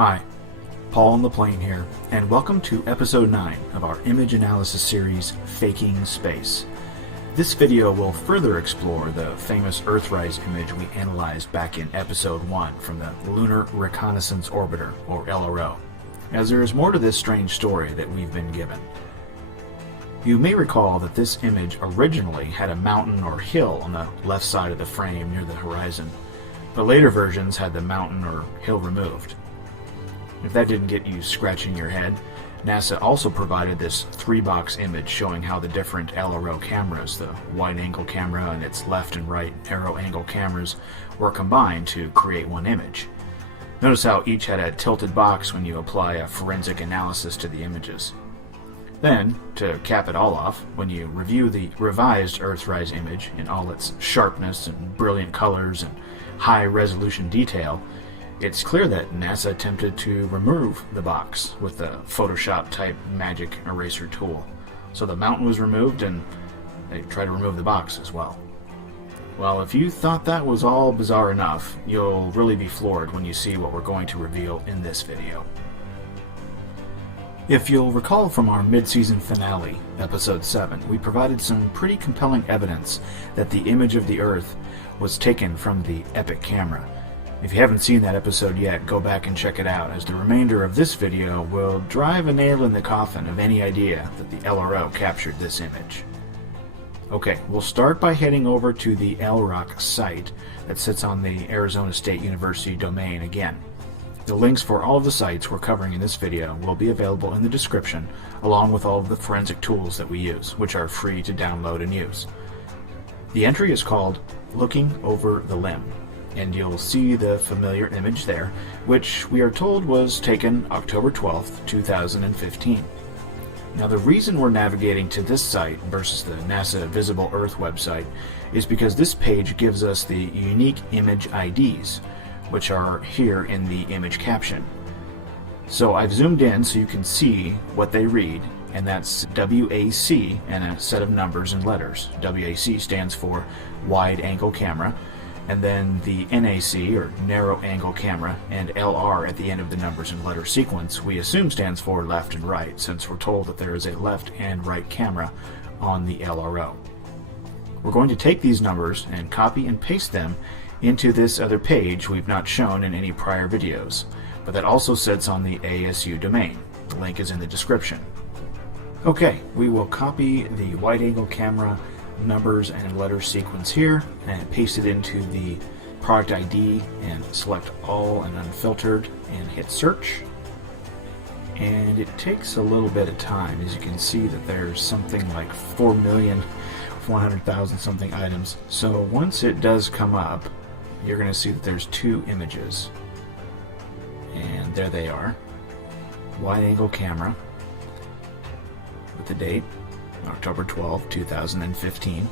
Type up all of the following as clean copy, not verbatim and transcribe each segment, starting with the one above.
Hi, Paul on the plane here, and welcome to episode 9 of our image analysis series, Faking Space. This video will further explore the famous Earthrise image we analyzed back in episode 1 from the Lunar Reconnaissance Orbiter, or LRO, as there is more to this strange story that we've been given. You may recall that this image originally had a mountain or hill on the left side of the frame near the horizon, but later versions had the mountain or hill removed. If that didn't get you scratching your head, NASA also provided this 3-box image showing how the different LRO cameras, the wide-angle camera and its left and right arrow-angle cameras, were combined to create one image. Notice how each had a tilted box when you apply a forensic analysis to the images. Then, to cap it all off, when you review the revised Earthrise image in all its sharpness and brilliant colors and high-resolution detail, it's clear that NASA attempted to remove the box with the Photoshop-type magic eraser tool. So the mountain was removed and they tried to remove the box as well. Well, if you thought that was all bizarre enough, you'll really be floored when you see what we're going to reveal in this video. If you'll recall from our mid-season finale, episode 7, we provided some pretty compelling evidence that the image of the Earth was taken from the Epic camera. If you haven't seen that episode yet, go back and check it out, as the remainder of this video will drive a nail in the coffin of any idea that the LRO captured this image. Okay, we'll start by heading over to the LROC site that sits on the Arizona State University domain again. The links for all of the sites we're covering in this video will be available in the description, along with all of the forensic tools that we use, which are free to download and use. The entry is called Looking Over the Limb, and you'll see the familiar image there, which we are told was taken October 12th, 2015. Now, the reason we're navigating to this site versus the NASA Visible Earth website is because this page gives us the unique image IDs, which are here in the image caption. So I've zoomed in so you can see what they read, and that's WAC and a set of numbers and letters. WAC stands for wide angle camera, and then the NAC, or narrow angle camera, and LR at the end of the numbers and letter sequence we assume stands for left and right, since we're told that there is a left and right camera on the LRO. We're going to take these numbers and copy and paste them into this other page we've not shown in any prior videos, but that also sits on the ASU domain. The link is in the description. Okay, we will copy the wide angle camera numbers and letter sequence here and paste it into the product ID and select all and unfiltered and hit search. And it takes a little bit of time. As you can see that there's something like 4,400,000 something items. So once it does come up, you're going to see that there's 2 images, and there they are. Wide angle camera with the date October 12, 2015.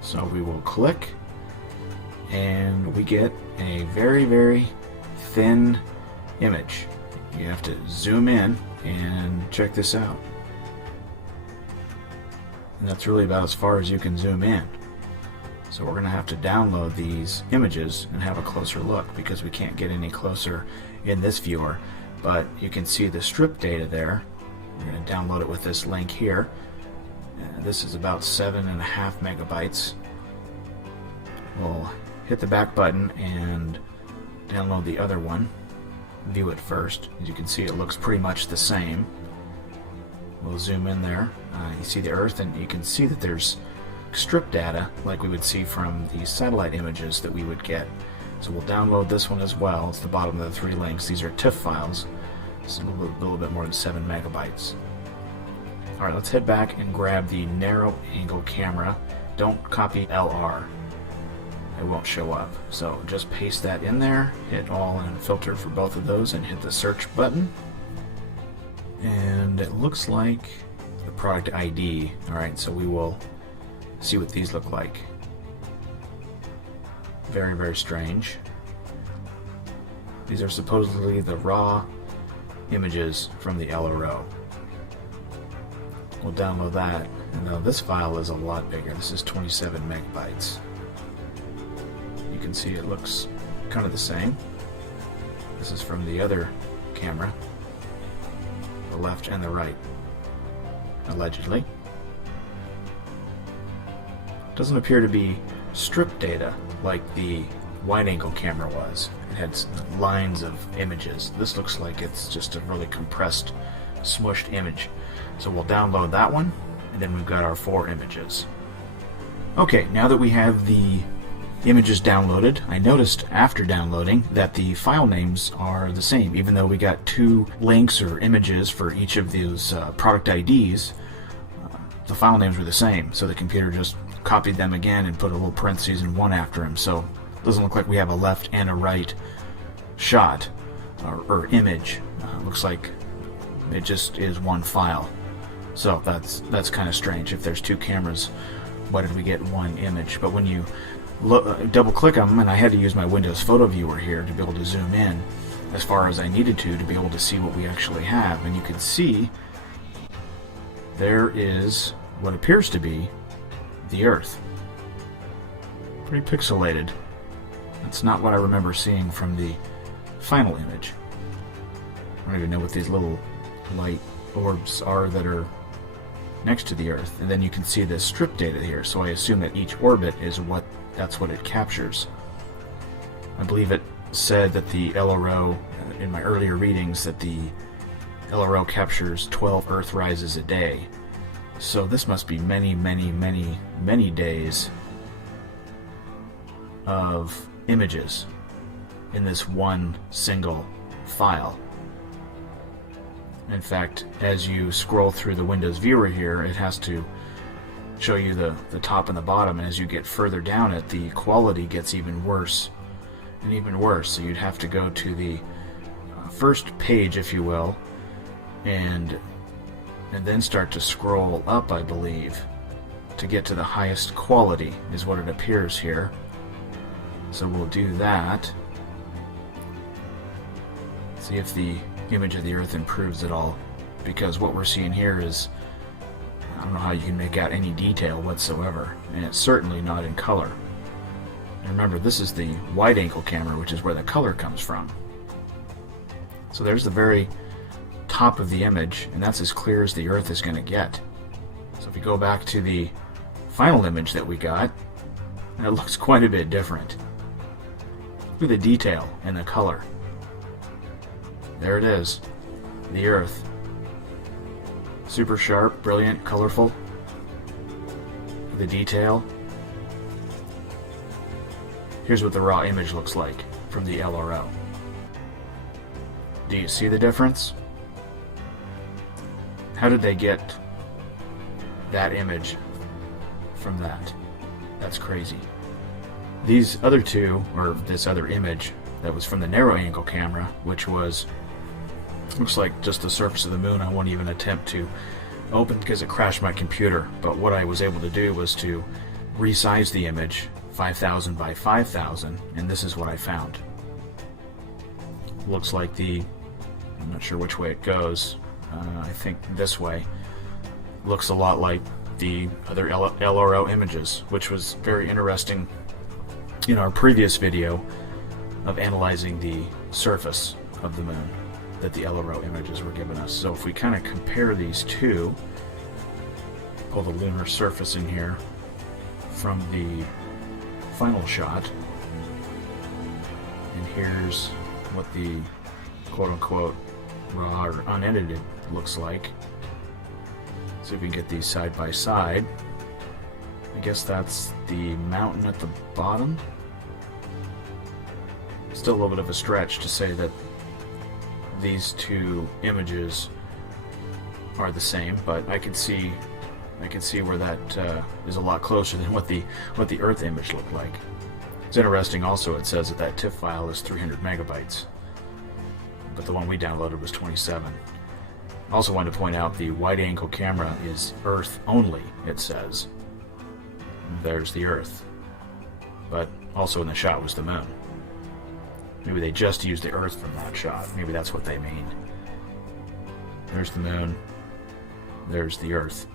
So we will click and we get a very, very thin image. You have to zoom in and check this out. And that's really about as far as you can zoom in. So we're going to have to download these images and have a closer look, because we can't get any closer in this viewer. But you can see the strip data there. We're going to download it with this link here. This is about 7.5 megabytes. We'll hit the back button and download the other one. View it first. As you can see, it looks pretty much the same. We'll zoom in there. You see the Earth, and you can see that there's strip data like we would see from the satellite images that we would get. So we'll download this one as well. It's the bottom of the 3 links. These are TIFF files. It's a little bit more than 7 megabytes. Alright, let's head back and grab the narrow angle camera. Don't copy LR. It won't show up. So just paste that in there, hit all and filter for both of those, and hit the search button. And it looks like the product ID. Alright, so we will see what these look like. Very, very strange. These are supposedly the raw images from the LRO. We'll download that, and now this file is a lot bigger. This is 27 megabytes. You can see it looks kind of the same. This is from the other camera, the left and the right, allegedly. Doesn't appear to be strip data like the wide-angle camera was. It had lines of images. This looks like it's just a really compressed, smushed image. So we'll download that one, and then we've got our 4 images. Okay, now that we have the images downloaded, I noticed after downloading that the file names are the same. Even though we got 2 links or images for each of those product IDs, the file names were the same. So the computer just copied them again and put a little parentheses and 1 after them. So it doesn't look like we have a left and a right shot or image. Looks like it just is one file. So that's kind of strange. If there's 2 cameras, why did we get 1 image? But when you double click them, and I had to use my Windows Photo Viewer here to be able to zoom in as far as I needed to be able to see what we actually have. And you can see there is what appears to be the Earth. Pretty pixelated. That's not what I remember seeing from the final image. I don't even know what these little light orbs are that are next to the Earth. And then you can see the strip data here, so I assume that each orbit is that's what it captures. I believe it said that the LRO, in my earlier readings, that the LRO captures 12 Earthrises a day. So this must be many, many, many, many days of images in this one single file. In fact, as you scroll through the Windows Viewer here, it has to show you the top and the bottom, and as you get further down it, the quality gets even worse and even worse. So you'd have to go to the first page, if you will, and then start to scroll up, I believe, to get to the highest quality, is what it appears here. So we'll do that. See if the image of the Earth improves at all, because what we're seeing here is, I don't know how you can make out any detail whatsoever, and it's certainly not in color. And remember, this is the wide-angle camera, which is where the color comes from. So there's the very top of the image, and that's as clear as the Earth is going to get. So if you go back to the final image that we got, it looks quite a bit different. Look at the detail and the color. There it is, the Earth. Super sharp, brilliant, colorful. The detail. Here's what the raw image looks like from the LRO. Do you see the difference? How did they get that image from that? That's crazy. These other 2, or this other image that was from the narrow angle camera, which was, looks like just the surface of the moon, I won't even attempt to open because it crashed my computer. But what I was able to do was to resize the image 5,000 by 5,000, and this is what I found. Looks like I'm not sure which way it goes. I think this way. Looks a lot like the other LRO images, which was very interesting in our previous video of analyzing the surface of the moon that the LRO images were giving us. So if we kind of compare these 2, pull the lunar surface in here from the final shot, and here's what the quote-unquote raw or unedited looks like. See if we can get these side by side. I guess that's the mountain at the bottom. Still a little bit of a stretch to say that these 2 images are the same, but I can see where that is a lot closer than what the Earth image looked like. It's interesting also, it says that tiff file is 300 megabytes, but the one we downloaded was 27. Also wanted to point out the wide-angle camera is Earth only, it says. There's the Earth, but also in the shot was the moon. Maybe they just used the Earth from that shot. Maybe that's what they mean. There's the moon. There's the Earth.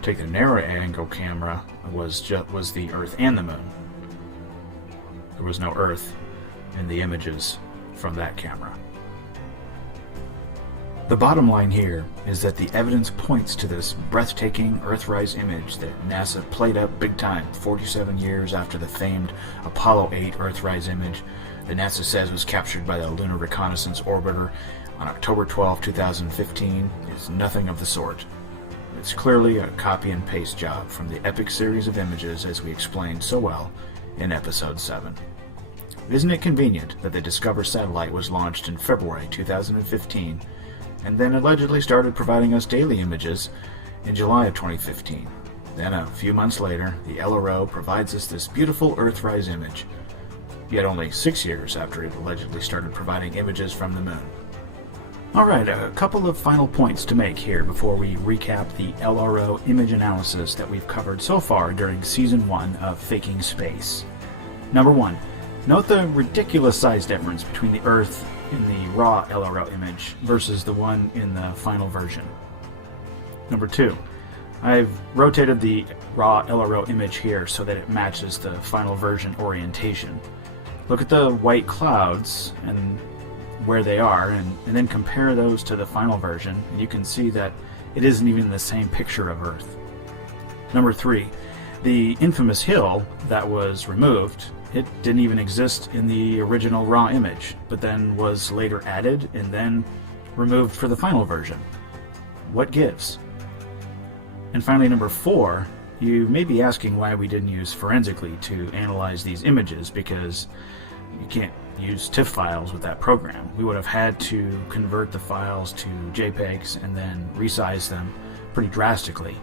Take the narrow angle camera, was the Earth and the moon. There was no Earth in the images from that camera. The bottom line here is that the evidence points to this breathtaking Earthrise image that NASA played up big time 47 years after the famed Apollo 8 Earthrise image that NASA says was captured by the Lunar Reconnaissance Orbiter on October 12, 2015 is nothing of the sort. It's clearly a copy and paste job from the epic series of images as we explained so well in episode 7. Isn't it convenient that the Discover satellite was launched in February 2015 and then allegedly started providing us daily images in July of 2015. Then a few months later, the LRO provides us this beautiful Earthrise image, yet only 6 years after it allegedly started providing images from the moon. Alright, a couple of final points to make here before we recap the LRO image analysis that we've covered so far during Season 1 of Faking Space. Number 1, note the ridiculous size difference between the Earth in the raw LRO image versus the one in the final version. Number 2, I've rotated the raw LRO image here so that it matches the final version orientation. Look at the white clouds and where they are, and then compare those to the final version, and you can see that it isn't even the same picture of Earth. Number 3, the infamous hill that was removed, it didn't even exist in the original raw image, but then was later added and then removed for the final version. What gives? And finally, number 4, you may be asking why we didn't use forensically to analyze these images, because you can't use TIFF files with that program. We would have had to convert the files to JPEGs and then resize them pretty drastically,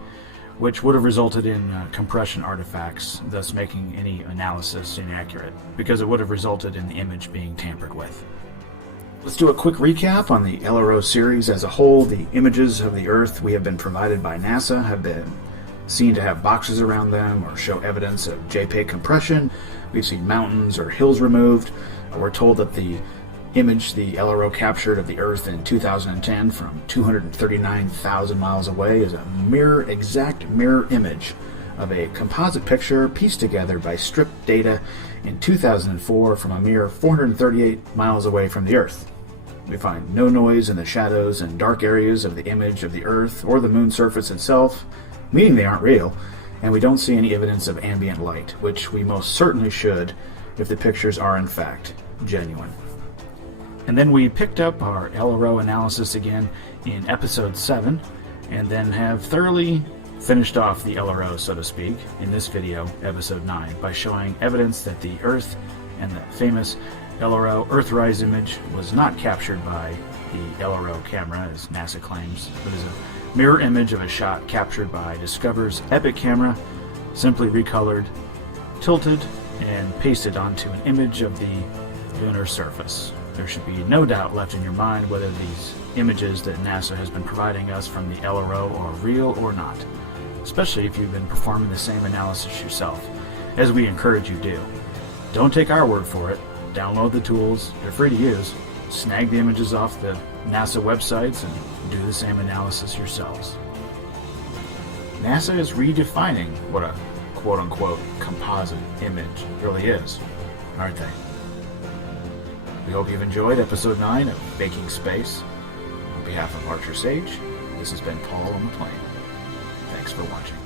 which would have resulted in compression artifacts, thus making any analysis inaccurate, because it would have resulted in the image being tampered with. Let's do a quick recap on the LRO series as a whole. The images of the Earth we have been provided by NASA have been seen to have boxes around them or show evidence of JPEG compression. We've seen mountains or hills removed. We're told that the image the LRO captured of the Earth in 2010 from 239,000 miles away is a exact mirror image of a composite picture pieced together by stripped data in 2004 from a mere 438 miles away from the Earth. We find no noise in the shadows and dark areas of the image of the Earth or the moon surface itself, meaning they aren't real, and we don't see any evidence of ambient light, which we most certainly should if the pictures are in fact genuine. And then we picked up our LRO analysis again in episode 7, and then have thoroughly finished off the LRO, so to speak, in this video, episode 9, by showing evidence that the Earth and the famous LRO Earthrise image was not captured by the LRO camera, as NASA claims, but is a mirror image of a shot captured by Discover's Epic camera, simply recolored, tilted, and pasted onto an image of the lunar surface. There should be no doubt left in your mind whether these images that NASA has been providing us from the LRO are real or not, especially if you've been performing the same analysis yourself, as we encourage you do. Don't take our word for it. Download the tools. They're free to use. Snag the images off the NASA websites and do the same analysis yourselves. NASA is redefining what a quote-unquote composite image really is, aren't they? We hope you've enjoyed episode 9 of Faking Space. On behalf of Archer Sage, this has been Paul on the plane. Thanks for watching.